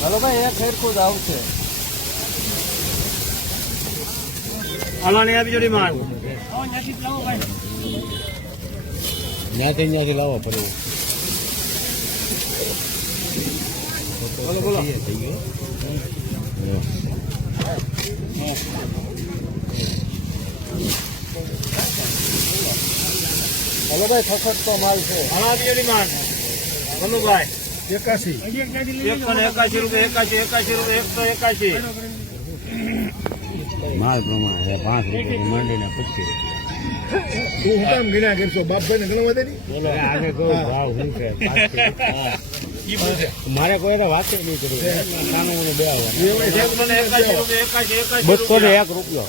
હાલો ભાઈ એક ફેરખું જ આવશે હાલવાની આપી જોડી માન ત્યાંથી ત્યાંથી લાવો પડે બોલો બોલો. થઈ ગયો. હાલો ભાઈ ફફટ તો માલ છે. હા આપી જોડી ભાઈ. મનુભાઈ એકાસી એકસો ને એકાશી રૂપિયા એકાશી એકાશી રૂપિયા એકસો એકાશી. માલ પ્રમાણે પાંચ રૂપિયા મંડીને પચીસ તું કામ ગણ્યા કરશો? બાપભાઈ ને? ગણવા દે બોલો કહું ભાવ શું છે? મારે કોઈ તો વાતે નહીં કરી એકાશી એકાશી એકાશી બસો ને એક રૂપિયો.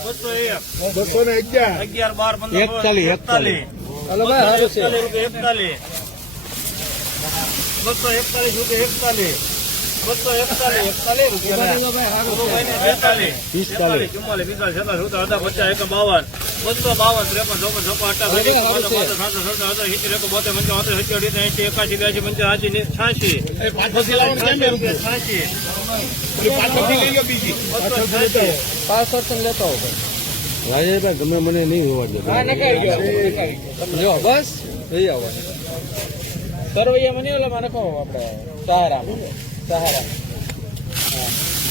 બસો ને અગિયાર. અગિયાર બાર એકતાલીસ, એકતાલીસ. એકતાલીસ રૂપિયા એકતાલીસ. બસો એકતાલીસ રૂપિયા એકતાલીસ. બસો એકતાલીસ એકતાલીસ રૂપિયા બાવન. બસો બાવન ત્રેપન ચોપન ચોપન અઠાવન હવે હવે છે. સિત્તેર એક બોતેર પંચાવન સિત્તેર અઢી એસી એકાશી બ્યાસી પંચાસી છ્યાસી. છ્યાસી પાસઠ ને લેતો આવો રાજેશભાઈ ગમે મને નહીં હોવા દે. બસ જઈ આવો સરવૈયા મને ઓલામાં નખો આપણે સહારા સહારા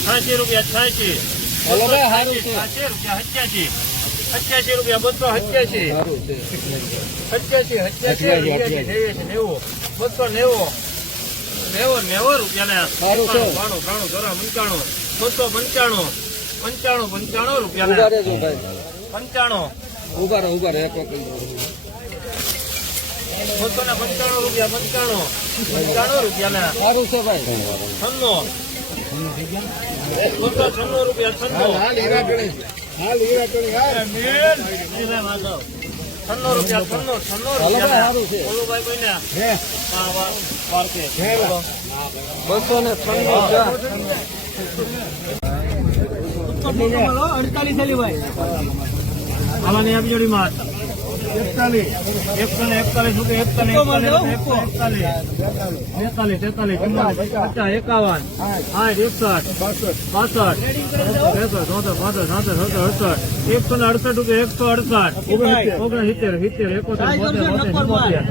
છ્યાસી રૂપિયા છ્યાસી. ભાઈ સારું છે. રૂપિયા સત્યાસી. સત્યાસી રૂપિયા બસો સત્યાસી. સત્યાસી અઠ્યાસી નેવ્યાસી નેવું. બસો નેવું. નેવું નેવું રૂપિયા. બાણું ત્રાણું ચોરા પંચાણું. બસો પંચાણું. પંચાણું પંચાણું રૂપિયા પંચાણું. ઊભા રહો ઊભા રહો. એક વખત. બસો ને પંચાણું રૂપિયા પંચાણું. પંચાણું રૂપિયા સારું છે ભાઈ. છન્નું. બસો છન્નું રૂપિયા છન્નું. હાલ હીરા ગણેશ હાલ હીરા ગણેશ હાલ. છન્નું રૂપિયા છન્નું છન્નું રૂપિયા સારું છે. ઓલું ભાઈ કોઈને? હે. હા, વાર- વારકે. બસો ને છન્નું ચાર હાલો ને આપી જોડી માર એકતાલીસ. એકસો ને એકતાલીસ રૂપિયા એકતાલીસ એકતાલીસ એકતાલીસ તેતાલીસ ચુમ્માલીસ પચાસ એકાવન. આઠ એકસઠ બાસઠ ત્રેસઠ ચોસઠ પાંસઠ સાસઠ સત્તર અડસઠ. એકસો ને અડસઠ રૂપિયા એકસો અડસઠ. ઓગણસિત્તેર. સિત્તેર એકોતેર બોતેર બોતેર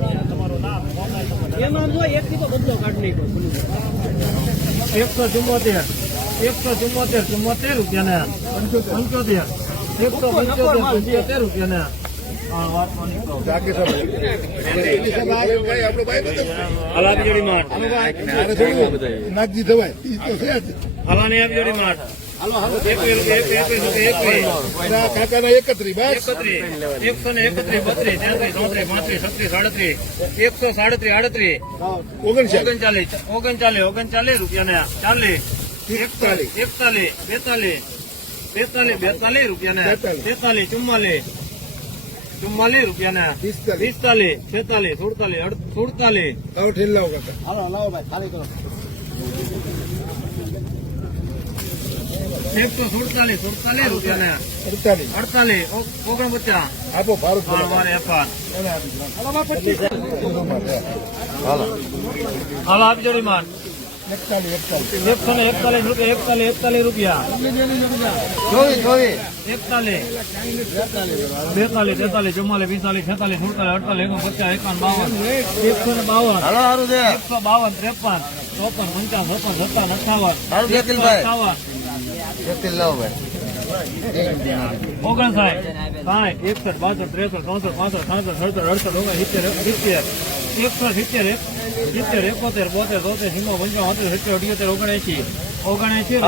એકસો ચુમ્મોતેર. એકસો ચુમ્મોતેર ચુમ્મોતેર રૂપિયા ને પંચોતેર. એકસો પંચોતેર પંચોતેર રૂપિયા ને ભાઈ બધો. હલાની આપી જોડી કાકાના એકત્રી બસ. એકસો ને એકત્રીસ બત્રીસ તેત્રીસ ચોત્રીસ પાંત્રીસ છત્રીસ સાડત્રીસ. એકસો સાડત્રીસ આડત્રીસ. ઓગણચાલીસ. ઓગણચાલીસ ઓગણચાલીસ ઓગણચાલીસ રૂપિયા ને ચાલીસ. એકતાલીસ. એકતાલીસ બેતાલીસ. બેતાલીસ બેતાલીસ રૂપિયા ને બેતાલીસ. તેતાલીસ ચુમ્માલીસ. ચુમ્માલીસ રૂપિયા ને પિસ્તાલીસ છેતાલીસ સુડતાલીસ સુડતાલીસ. લાવો ઠીક લાવો કાકા. હાલો લાવો ભાઈ ખાલી કરો. એકસો સુડતાલીસ સુડતાલીસ રૂપિયા ને અડતાલીસ અડતાલીસ ઓગણપચાસ. આપો ભારત બાર હાલો આપી જોડી માર એકતાલીસ એકતાલીસ એકસો ને એકતાલીસ રૂપિયા એકતાલીસ એકતાલીસ રૂપિયા ચોવીસ ચોવીસ એકતાલીસ બેતાલીસ તેતાલીસ ચુમ્માલીસ પિસ્તાલીસ છેતાલીસ સુડતાલીસ અડતાલીસ એકાવન પચાસ એકાવન બાવન એકસો ને બાવન હાલો સારું છે એકસો બાવન ત્રેપન ચોપન પંચાવન છપ્પન સત્તાવન અઠાવન સારું છે, અખિલભાઈ. અઠાવન એકતાલીસ લાવો ભાઈ ઓગણસાઠ સાઠ એકસઠ બાસઠ ત્રેસઠ ચોસઠ પાંસઠ સાસઠ સડસઠ અડસઠ ઓગણ સિત્તેર સિત્તેર એકસો સિત્તેર એક સિત્તેર એકોતેર બોતેર તોતેર સિંગો પંચાવન સિત્તેર અઠ્યોતેર ઓગણએંશી ઓગણએંશી